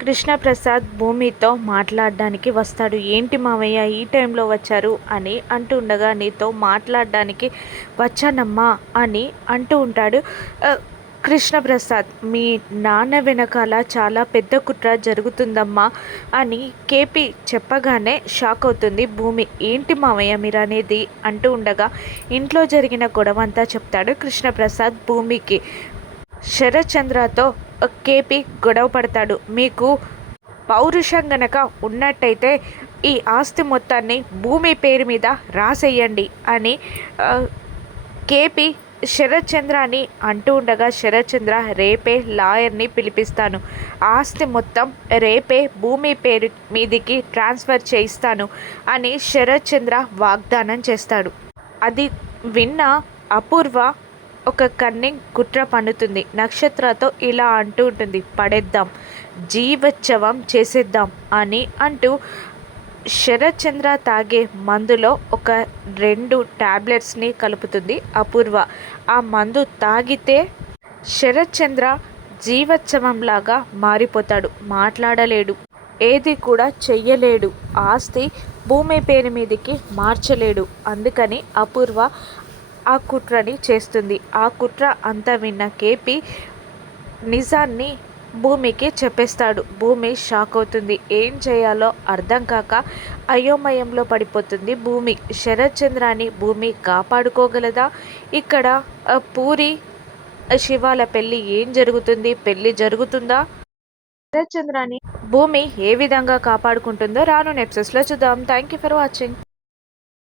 కృష్ణప్రసాద్ భూమితో మాట్లాడడానికి వస్తాడు. ఏంటి మావయ్య ఈ టైంలో వచ్చారు అని అంటూ ఉండగా, నీతో మాట్లాడడానికి వచ్చానమ్మా అని అంటూ ఉంటాడు కృష్ణప్రసాద్. మీ నాన్న వెనకాల చాలా పెద్ద కుట్ర జరుగుతుందమ్మా అని కేపీ చెప్పగానే షాక్ అవుతుంది భూమి. ఏంటి మావయ్య మీరు అనేది అంటూ ఉండగా, ఇంట్లో జరిగిన గొడవ అంతా చెప్తాడు కృష్ణప్రసాద్ భూమికి. శరత్చంద్రతో కేపీ గొడవ పడతాడు. మీకు పౌరుషం గనక ఉన్నట్టయితే ఈ ఆస్తి మొత్తాన్ని భూమి పేరు మీద రాసేయండి అని కేపీ శరత్చంద్రని అంటూ ఉండగా, శరత్చంద్ర రేపే లాయర్ని పిలిపిస్తాను, ఆస్తి మొత్తం రేపే భూమి పేరు మీదికి ట్రాన్స్ఫర్ చేయిస్తాను అని శరత్చంద్ర వాగ్దానం చేస్తాడు. అది విన్న అపూర్వ ఒక కన్నింగ్ కుట్ర పన్నుతుంది. నక్షత్రతో ఇలా అంటూ ఉంటుంది, పడేద్దాం, జీవోత్సవం చేసేద్దాం అని అంటూ శరత్చంద్ర తాగే మందులో ఒక 2 టాబ్లెట్స్ని కలుపుతుంది అపూర్వ. ఆ మందు తాగితే శరత్చంద్ర జీవోత్సవంలాగా మారిపోతాడు. మాట్లాడలేడు, ఏది కూడా చెయ్యలేడు, ఆస్తి భూమి పేరు మీదకి మార్చలేడు. అందుకని అపూర్వ ఆ కుట్రని చేస్తుంది. ఆ కుట్ర అంతా విన్న కేపీ నిజాన్ని భూమికి చెప్పేస్తాడు. భూమి షాక్ అవుతుంది. ఏం చేయాలో అర్థం కాక అయోమయంలో పడిపోతుంది భూమి. శరత్చంద్రాని భూమి కాపాడుకోగలదా? ఇక్కడ పూరి శివాల పెళ్ళి ఏం జరుగుతుంది? పెళ్ళి జరుగుతుందా? శరత్చంద్రాని భూమి ఏ విధంగా కాపాడుకుంటుందో రాను ఎపిసోడ్స్లో చూద్దాం. Thank you for watching.